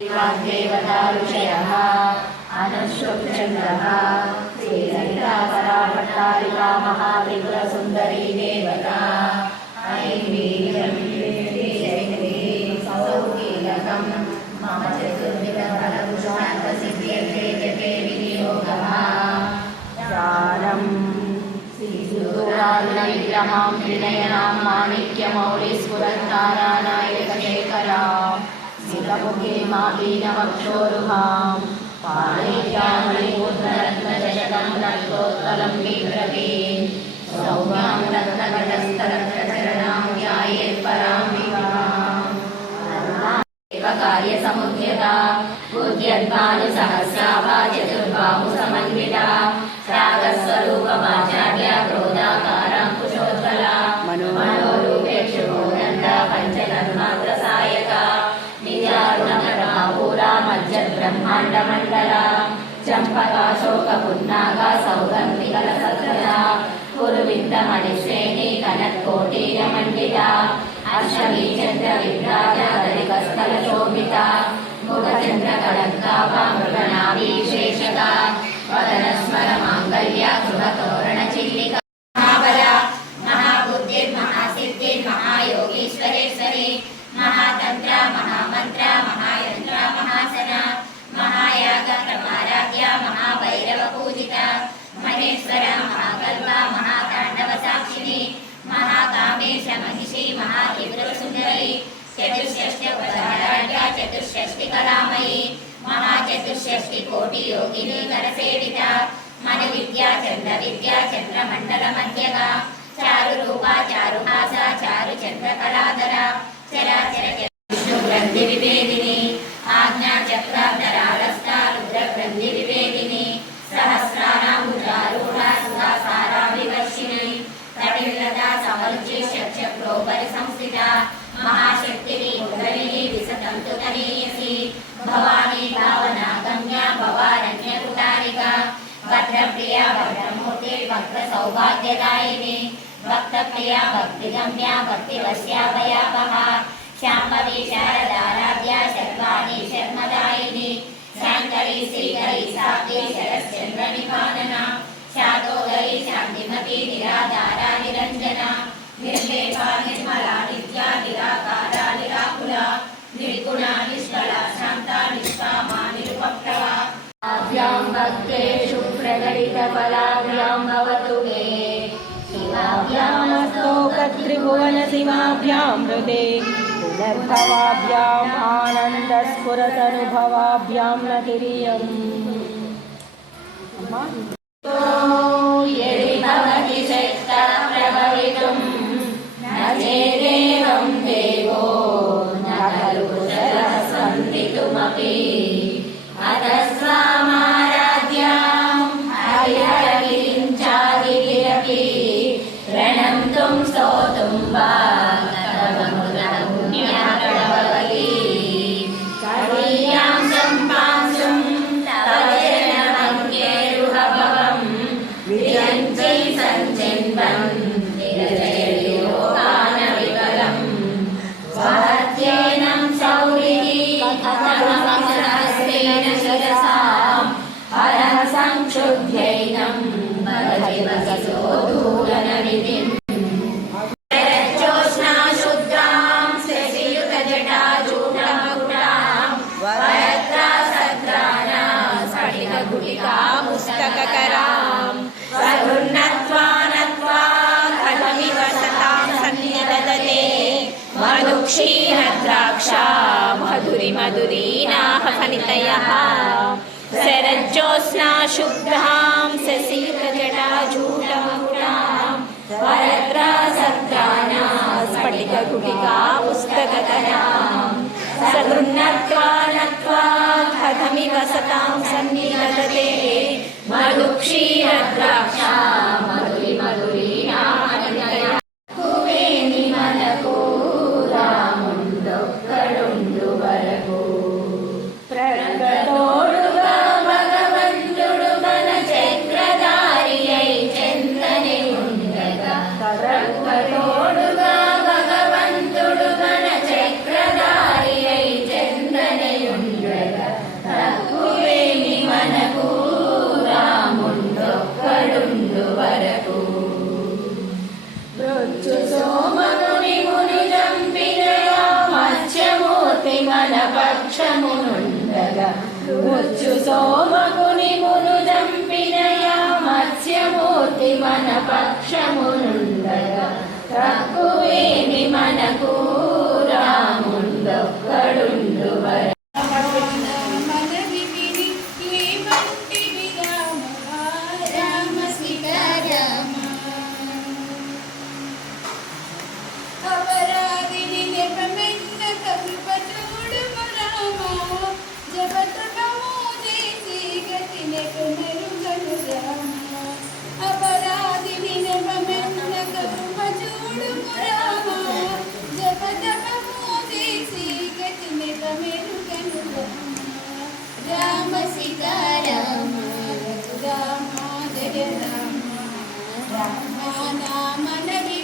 देवता ऋषयः अनुश्रुतचन्द्रः श्रीललितापराभट्टारिका महात्रिपुरसुन्दरी देवता ऐन्द्रीयं सौकीलकं मम चतुर्विधफलपुष्पान्तसिद्ध्यर्थे जपे विनियोगः चारं श्रीसुदूरारुणविग्रहां त्रिनयनां माणिक्यमौलिस्फुरत्तारानायकशेखरां सितमुखे मापीनवक्षोरुहां पाणिभ्यामणिमुद्ररत्नचषकं रक्तोत्तलं बिभ्रतीं सौम्यां रत्नघटस्थरत्नचरणां ध्यायेत्परां विभवाम् कार्यसमुद्यता पूज्यद्भानुसहस्रा वा चतुर्बाहुसमन्विता रागस्वरूपमाचार्या क्रोधाकारां कुशोज्ज्वला मनोरूपेक्षुर्गन्धा पञ्चकर्माग्रसायका निजारुणकर्मापूरा मज्जद्ब्रह्माण्डमण्डला चम्पकाशोकपुन्नागा सौगन्धिकलसत्कला कुरुविन्दमणिश्रेणी कनत्कोटीरमण्डिता अष्टमीचन्द्रविभ्राजगलिकस्थलशोभिता मुखचन्द्रकलङ्काभा मृगनाभीशेषका वदनस्मरमाङ्गल्या गृहतोरणचिल्लिका महाबला महाबुद्धिर्महासिद्धिर्महायोगीश्वरेश्वरी महातन्त्रा महामन्त्रा महायन्त्रा महासना महायागप्रमाराध्या महाभैरवपूजिता महेश्वरा महाकल्पा महाताण्डवसाक्षिणी महाकामेश महिषी महात्रिपुरसुन्दरी चतुष्षष्ट्युपचाराढ्या चतुष्षष्टिकलामयी महाचतुष्षष्टिकोटियोगिनी करसेविता मनुविद्या चन्द्रविद्या चन्द्रमण्डलमध्यगा चारुरूपा चारुहासा चारुचन्द्रकलाधरा चराचर विष्णुग्रन्थिविभेदिनी आज्ञाचक्राधरालस्ता रुद्रग्रन्थिविभेदिनी सहस्राणाम्बुजारूढा सुधासारा विवर्षिणी तटिर्लता समरुचिषट्चक्रोपरि संस्थिता महाशक्तिनी कुण्डलिनी विसतन्तु तनीयसी भवानी भावना गम्या भवारण्यकुटारिका भद्रप्रिया भद्रमूर्ति भक्तसौभाग्यदायिनी भक्तप्रिया भक्तिगम्या भक्तिवश्या भयापहा शाम्भवी शारदाराध्या शर्वाणी शर्मदायिनी शाङ्करी श्रीकरी साध्वी शरश्चन्द्रनिपालना शातोदरी शान्तिमती निराधारा निरञ्जना निर्लेपा निर्मला नित्या निराकारा निराकुला निर्गुणा निष्कला शान्ता निष्कामा निरुपप्लवा आभ्यां भक्ते शुभ्रगणितफलाभ्यां भवतु मे शिवाभ्यामस्तो कत्रिभुवनसीमाभ्यां हृदे पुनर्भवाभ्याम् आनन्दस्फुरतनुभवाभ्यां न तिर्यम् यदि भवति शक्तः प्रभवितुं न चेदेवं देवो न खलु कुशलः स्पन्दितुमपि अतः स्वामाराध्यां हरिहरगिरिं चादिगिरपि प्रणन्तुं स्तोतुं वा पुण्यकळवली कवीयां सम्पांसुं तव जनमङ्गेरुहभवं विरञ्चै सञ्चिन्वन् निरजयोगानविकलम् स्वहत्येनं सौरिः कथमहस्तेन शिरसां हरः संक्षुभ्यैनं भजमसोदूरननिधिम् पुस्तककरां सगुणत्वा खलमिव सतां सन्निदधते मधुक्षीरद्राक्षा मधुरिमधुरीनाः फलितयः शरज्योत्स्ना शुभ्रां शशिकजटाजूटमकुटां वरद्रासत्राणा स्फटिकगुटिका पुस्तककरां सगुणत्वा कथमिव सतां सन्निदधते मधुक्षीरद्राक्षा मधुरिमधुरीनाः फलितयः కువేని మనకు రాముండొక్కడుండు వరకు ప్రగతోడుగా భగవంతుడు మన చక్రధారి అయి చెందని ఉండగా ప్రగతోడుగా భగవంతుడు మన చక్రధారి అయి చెందని ఉండగా పక్షమునుండగా ముచ్చు సోమకుని మును జంపినయా మత్స్యమూర్తి మన పక్షమునుండగా తక్కువేమి మనకు రాముండొక్కడుండు వర అపరాధిని నెపమెన్న కృపచూడు రామ జపతపము చేసి గతి నెపమెరుగను రామ అపరాధిని నెపమెన్న కృపచూడు రామ జపతపము చేసి గతి నెపమెరుగను రామ రామ సీతారామ రఘురామ జయ రామ రామ నామ నవి